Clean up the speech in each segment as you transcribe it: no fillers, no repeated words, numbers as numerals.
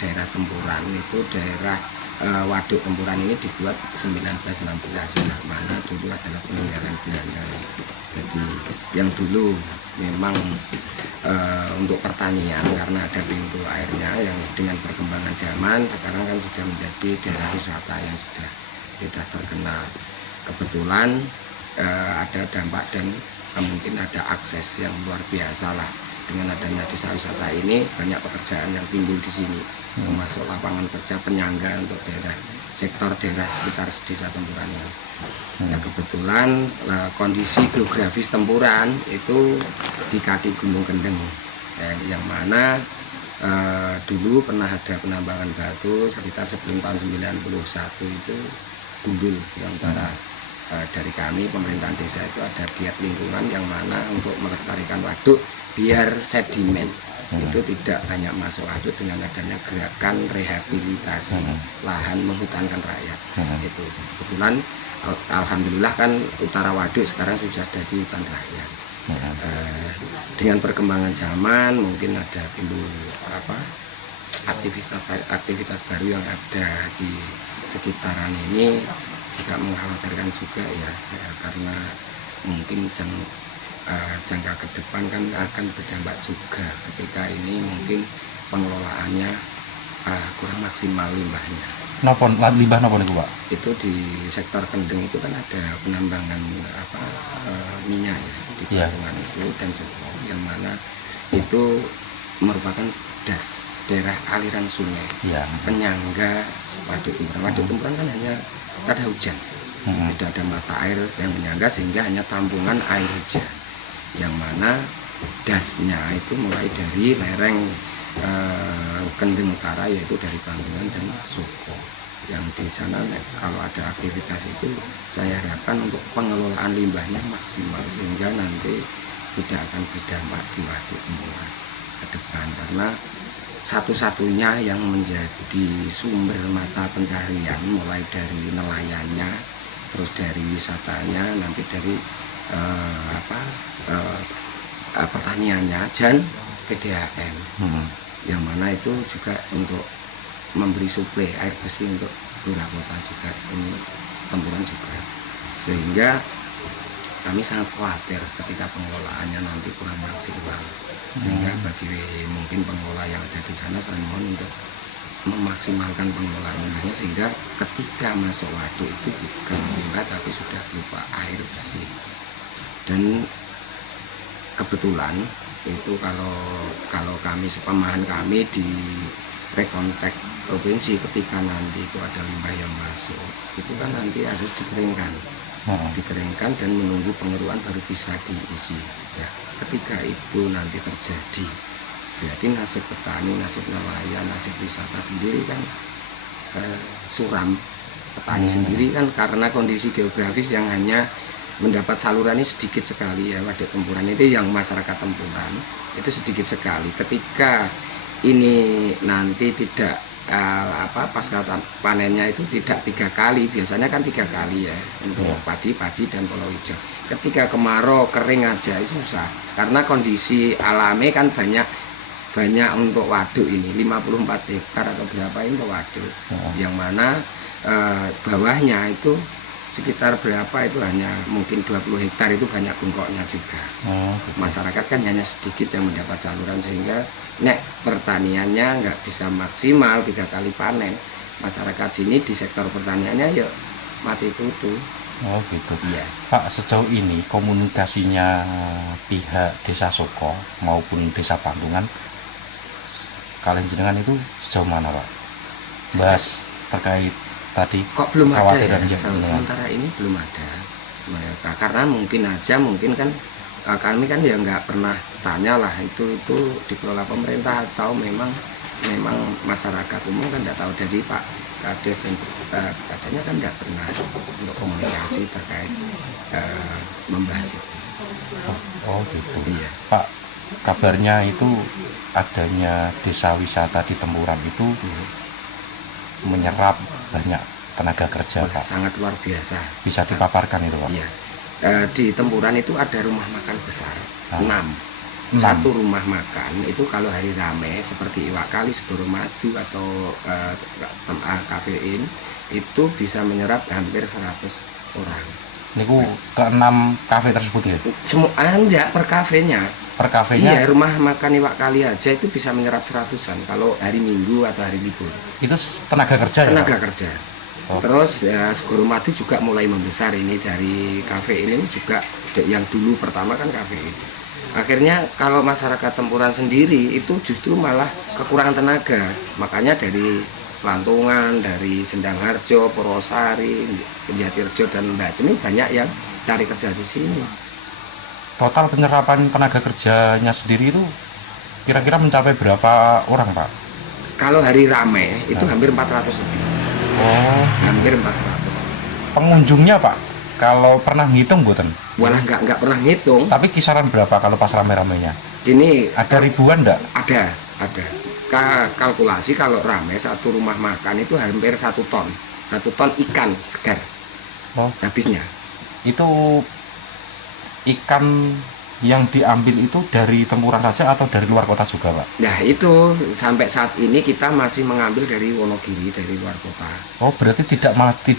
daerah Tempuran itu daerah Waduk Tempuran ini dibuat 1916, yang mana dulu adalah peninggalan Belanda. Jadi yang dulu memang untuk pertanian karena ada pintu airnya, yang dengan perkembangan zaman sekarang kan sudah menjadi daerah wisata yang sudah terkenal. Kebetulan ada dampak dan mungkin ada akses yang luar biasa lah. Dengan adanya desa wisata ini banyak pekerjaan yang timbul di sini, termasuk lapangan kerja penyangga untuk sektor daerah sekitar desa Tempuran ini. Nah, kebetulan kondisi geografis Tempuran itu di kaki Gunung Kendeng, yang mana dulu pernah ada penambangan batu sekitar sebelum tahun 91 itu gundul yang antara dari kami pemerintahan desa itu ada giat lingkungan yang mana untuk melestarikan waduk biar sedimen itu tidak banyak masuk waduk dengan adanya gerakan rehabilitasi lahan menghutankan rakyat. Itu kebetulan alhamdulillah kan utara waduk sekarang sudah ada di hutan rakyat. Dengan perkembangan zaman mungkin ada timbul aktivitas baru yang ada di sekitaran ini juga mengkhawatirkan juga ya karena mungkin jangka ke depan kan akan berdampak juga ketika ini mungkin pengelolaannya kurang maksimal limbahnya. Limbah napa niku, Pak? Itu di sektor Kendeng itu kan ada penambangan minyak ya di Bendungan itu dan Joko, yang mana itu merupakan daerah aliran sungai penyangga Waduk Tempuran. Waduk Tempuran kan hanya ada hujan, tidak ada mata air yang menyangga sehingga hanya tampungan air hujan, yang mana dasnya itu mulai dari lereng Kendeng Utara, yaitu dari Bandungan dan Suko. Yang di sana kalau ada aktivitas itu saya harapkan untuk pengelolaan limbahnya maksimal sehingga nanti tidak akan berdampak di Waduk Tempuran ke depan, karena satu-satunya yang menjadi sumber mata pencaharian mulai dari nelayannya, terus dari wisatanya, nanti dari pertaniannya dan PDAM, yang mana itu juga untuk memberi suplai air bersih untuk lurah kota juga, ini Tempuran juga, sehingga kami sangat khawatir ketika pengelolaannya nanti kurang maksimal, sehingga bagi mungkin pengelola yang ada di sana saya mohon untuk memaksimalkan pengelolaan limbahnya sehingga ketika masuk waduk itu bukan limbah tapi sudah berupa air bersih. Dan kebetulan itu kalau kami sepemahaman kami di rekontek provinsi, ketika nanti itu ada limbah yang masuk itu kan nanti harus dikeringkan dan menunggu pengeruan baru bisa diisi ya. Ketika itu nanti terjadi, berarti nasib petani, nasib nelayan, nasib wisata sendiri kan suram. Petani sendiri kan karena kondisi geografis yang hanya mendapat saluran ini sedikit sekali ya, Waduk Tempuran itu yang masyarakat Tempuran itu sedikit sekali. Ketika ini nanti tidak pasca panennya itu tidak 3 kali, biasanya kan 3 kali ya untuk padi dan palawija. Ketika kemarau kering aja itu susah karena kondisi alami kan banyak untuk waduk ini 54 hektar atau berapa ini untuk waduk, yang mana bawahnya itu sekitar berapa itu hanya mungkin 20 hektar itu banyak bengkoknya juga. Masyarakat kan hanya sedikit yang mendapat saluran sehingga pertaniannya nggak bisa maksimal 3 kali panen. Masyarakat sini di sektor pertaniannya ya mati kutu. Oh gitu. Iya. Pak, sejauh ini komunikasinya pihak Desa Suko maupun Desa Bandungan kalian jenengan itu sejauh mana, Pak? Bahas terkait tadi kok belum ada ya, sementara ini belum ada mereka, karena mungkin kan kami kan ya nggak pernah tanya lah itu dikelola pemerintah atau memang masyarakat umum kan nggak tahu. Jadi Pak Kades dan katanya kan nggak pernah untuk komunikasi terkait membahas itu. Oh gitu. Iya. Pak, kabarnya itu adanya desa wisata di Tempuran itu menyerap banyak tenaga kerja, Pak. Sangat luar biasa. Bisa dipaparkan itu, Pak? Iya. Di Tempuran itu ada rumah makan besar 6 Satu rumah makan itu kalau hari rame seperti Iwak Kali, Segoro Madu atau kafein itu bisa menyerap hampir 100 orang. Niku ke-6 kafe tersebut ya? Semua enggak per kafenya. Per kafenya? Iya, rumah makan Iwak Kali aja itu bisa menyerap 100-an kalau hari Minggu atau hari libur. Itu tenaga kerja ya? Tenaga kerja. Oh. Terus ya, Segoro Madu juga mulai membesar ini dari kafein ini juga yang dulu pertama kan kafein. Akhirnya kalau masyarakat Tempuran sendiri itu justru malah kekurangan tenaga. Makanya dari Lantungan, dari Sendangharjo, Purwosari, Jatirjo dan Mbacem banyak yang cari kerja di sini. Total penyerapan tenaga kerjanya sendiri itu kira-kira mencapai berapa orang, Pak? Kalau hari rame itu hampir 400 lebih. Oh, Hampir 400. pengunjungnya, Pak, kalau pernah ngitung buatan? Walah nggak pernah ngitung. Tapi kisaran berapa kalau pas rame-ramenya? Gini, Ada ribuan enggak? ada. Kalkulasi kalau rame satu rumah makan itu hampir 1 ton. 1 ton ikan segar Oh, habisnya. itu ikan yang diambil itu dari Tempuran saja atau dari luar kota juga, Pak? Nah itu sampai saat ini kita masih mengambil dari Wonogiri, dari luar kota. Oh, berarti tidak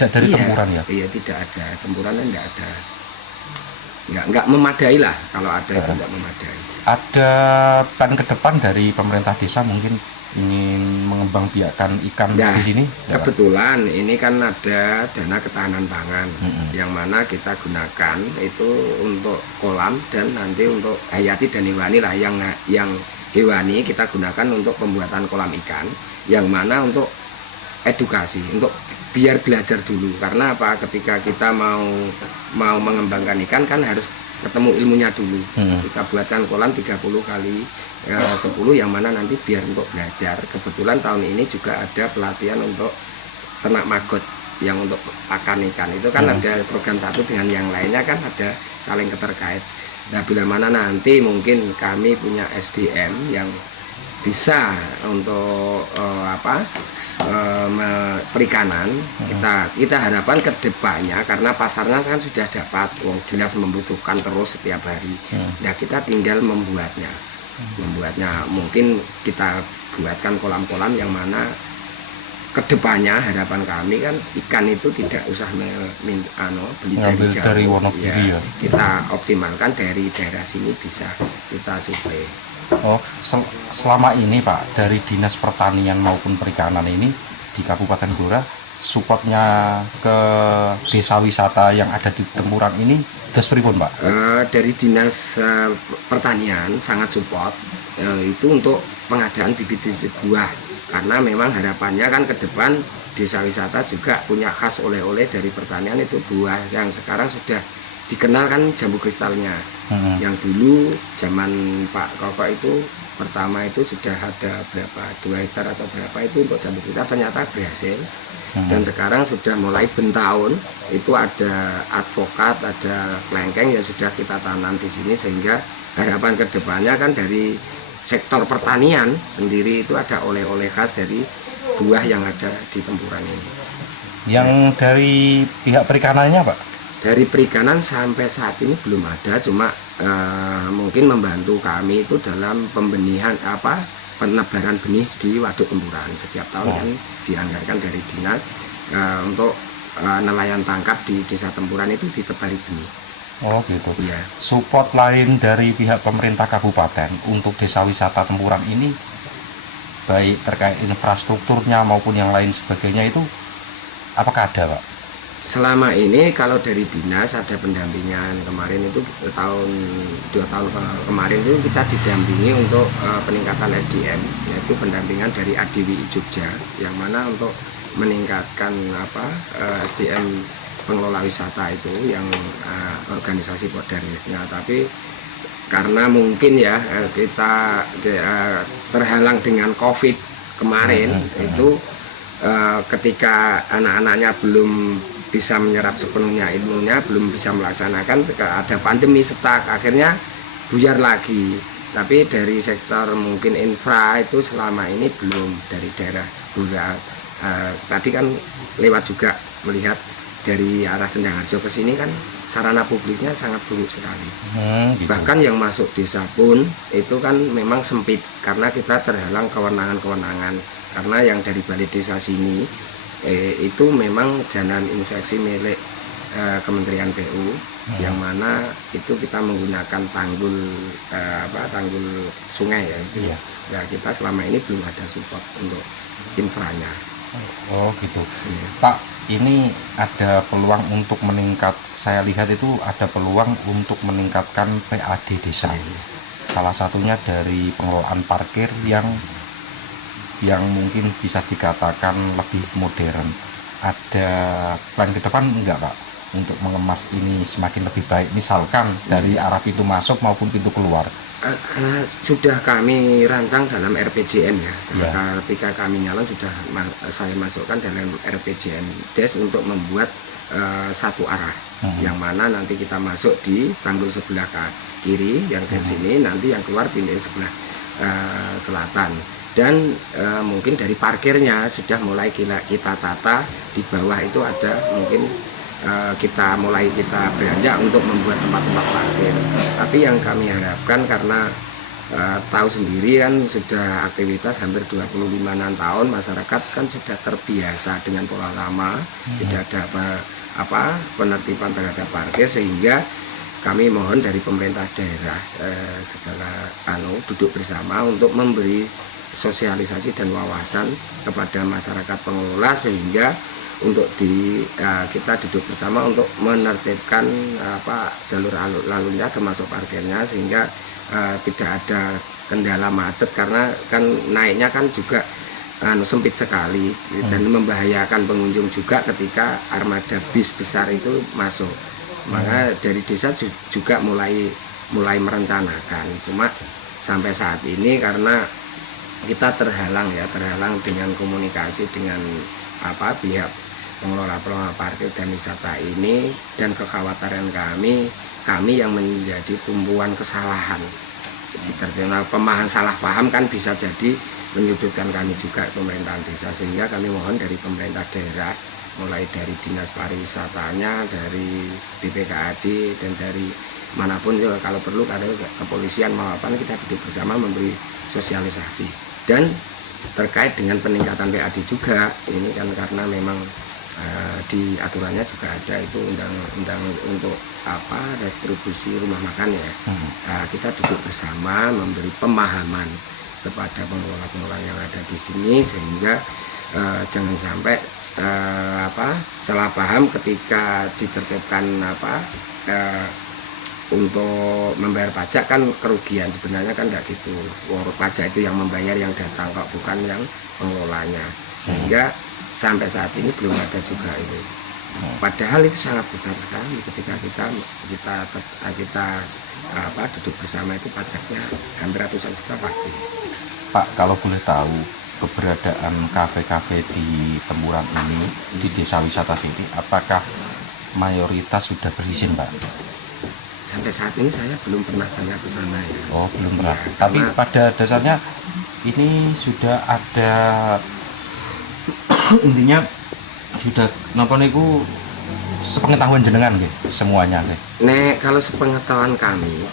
dari Iya, Tempuran ya? Iya, tidak ada. Tempuran enggak ada. Nggak memadai lah. Kalau ada itu nggak memadai. Ada plan ke depan dari pemerintah desa mungkin ingin mengembangbiakkan ikan Nah, di sini? Ya, Pak? kebetulan ini kan ada dana ketahanan pangan yang mana kita gunakan itu untuk kolam dan nanti untuk hayati dan hewani lah, yang hewani kita gunakan untuk pembuatan kolam ikan, yang mana untuk edukasi, untuk biar belajar dulu. Karena apa, ketika kita mau mengembangkan ikan kan harus ketemu ilmunya dulu. Kita buatkan kolam 30 kali 10 yang mana nanti biar untuk belajar. Kebetulan tahun ini juga ada pelatihan untuk ternak maggot yang untuk pakan ikan. Itu kan ada program satu dengan yang lainnya kan ada saling keterkait. Nah, bila mana nanti mungkin kami punya SDM yang bisa untuk perikanan, kita harapkan ke depannya karena pasarnya kan sudah dapat, jelas membutuhkan terus setiap hari. Nah, kita tinggal membuatnya mungkin kita buatkan kolam-kolam yang mana ke depannya harapan kami kan ikan itu tidak usah beli dari jauh. Dari Wonogiri ya. Kita optimalkan dari daerah sini bisa kita suplai. Oh, selama ini Pak, dari Dinas Pertanian maupun Perikanan ini di Kabupaten Blora, supportnya ke desa wisata yang ada di Tempuran ini dos pripun, Pak? Dari Dinas Pertanian sangat support itu untuk pengadaan bibit-bibit buah, karena memang harapannya kan ke depan desa wisata juga punya khas oleh-oleh dari pertanian itu buah yang sekarang sudah dikenal kan jambu kristalnya. Yang dulu zaman Pak Koko itu pertama itu sudah ada berapa 2 hektar atau berapa itu untuk jambu kristal, ternyata berhasil. Dan sekarang sudah mulai bentahun itu ada advokat, ada kelengkeng yang sudah kita tanam di sini, sehingga harapan kedepannya kan dari sektor pertanian sendiri itu ada oleh-oleh khas dari buah yang ada di Tempuran ini. Yang dari pihak perikanannya, Pak? Dari perikanan sampai saat ini belum ada, cuma mungkin membantu kami itu dalam pembenihan penebaran benih di Waduk Tempuran. Setiap tahun kan dianggarkan dari dinas untuk nelayan tangkap di desa Tempuran itu ditebari benih. Oh gitu. Iya. Support lain dari pihak pemerintah kabupaten untuk desa wisata Tempuran ini, baik terkait infrastrukturnya maupun yang lain sebagainya, itu apakah ada, Pak? Selama ini kalau dari dinas ada pendampingan. Kemarin itu 2 tahun kemarin itu kita didampingi untuk peningkatan SDM, yaitu pendampingan dari ADWI Jogja, yang mana untuk meningkatkan SDM pengelola wisata itu yang organisasi Podarnisnya. Tapi karena mungkin ya kita terhalang dengan COVID kemarin itu ketika anak-anaknya belum bisa menyerap sepenuhnya ilmunya, belum bisa melaksanakan, ada pandemi stuck, akhirnya buyar lagi. Tapi dari sektor mungkin infra itu selama ini belum, dari daerah Blora tadi kan lewat juga melihat dari arah Sendangharjo ke sini kan sarana publiknya sangat buruk sekali. Gitu. Bahkan yang masuk desa pun itu kan memang sempit karena kita terhalang kewenangan-kewenangan. Karena yang dari balai desa sini itu memang jalan infeksi milik Kementerian PU, yang mana itu kita menggunakan tanggul tanggul sungai ya itu. Iya. Ya kita selama ini belum ada support untuk infranya. Oh gitu. Iya. Pak, ini ada peluang untuk meningkat, saya lihat itu ada peluang untuk meningkatkan PAD desa. Salah satunya dari pengelolaan parkir yang mungkin bisa dikatakan lebih modern. Ada plan ke depan enggak Pak untuk mengemas ini semakin lebih baik, misalkan dari arah pintu masuk maupun pintu keluar? Sudah kami rancang dalam RPJM ya. Ya. Ketika kami nyalon sudah saya masukkan dalam RPJM Des untuk membuat satu arah, yang mana nanti kita masuk di tanggul sebelah kiri yang ke sini, nanti yang keluar pintu sebelah selatan. Dan mungkin dari parkirnya sudah mulai kita tata, di bawah itu ada mungkin kita belanja untuk membuat tempat-tempat parkir. Tapi yang kami harapkan, karena tahu sendiri kan sudah aktivitas hampir 25-an tahun, masyarakat kan sudah terbiasa dengan pola lama, tidak ada penertiban terhadap parkir, sehingga kami mohon dari pemerintah daerah segala duduk bersama untuk memberi sosialisasi dan wawasan kepada masyarakat pengelola, sehingga untuk kita duduk bersama untuk menertibkan jalur lalu lintas termasuk parkirnya, sehingga tidak ada kendala macet, karena kan naiknya kan juga sempit sekali dan membahayakan pengunjung juga ketika armada bis besar itu masuk. Maka dari desa juga mulai merencanakan, cuma sampai saat ini karena kita terhalang dengan komunikasi dengan pihak pengelola parkir dan wisata ini, dan kekhawatiran kami yang menjadi tumpuan kesalahan. Terkena pemahaman salah paham kan bisa jadi menyudutkan kami juga pemerintahan desa, sehingga kami mohon dari pemerintah daerah, mulai dari dinas pariwisatanya, dari BPKAD, dan dari manapun juga, kalau perlu ada kepolisian maupun kita duduk bersama memberi sosialisasi. Dan terkait dengan peningkatan PAD juga, ini kan karena memang di aturannya juga ada itu undang-undang untuk distribusi rumah makan ya. Kita duduk bersama memberi pemahaman kepada pengelola yang ada di sini, sehingga jangan sampai salah paham ketika ditertibkan untuk membayar pajak kan kerugian. Sebenarnya kan tidak gitu, pajak itu yang membayar yang datang kok, bukan yang pengelolanya, sehingga sampai saat ini belum ada juga itu. Padahal itu sangat besar sekali ketika kita duduk bersama, itu pajaknya hampir ratusan juta pasti. Pak, kalau boleh tahu keberadaan kafe-kafe di Tempuran ini di desa wisata sini, apakah mayoritas sudah berizin Pak? Sampai saat ini saya belum pernah tanya ke sana ya. Oh, belum pernah. Ya, tapi pada dasarnya ini sudah ada intinya sudah napa niku sepengetahuan jenengan nggih semuanya nggih. Nek kalau sepengetahuan kami,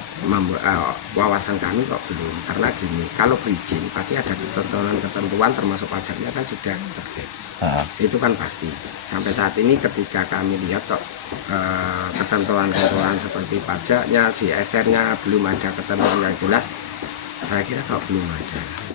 wawasan kami kok belum, karena gini, kalau berizin pasti ada ketentuan termasuk pajaknya kan sudah terkait. Itu kan pasti. Sampai saat ini ketika kami lihat kok ketentuan seperti pajaknya, CSR-nya belum ada ketentuan yang jelas, saya kira kok belum ada.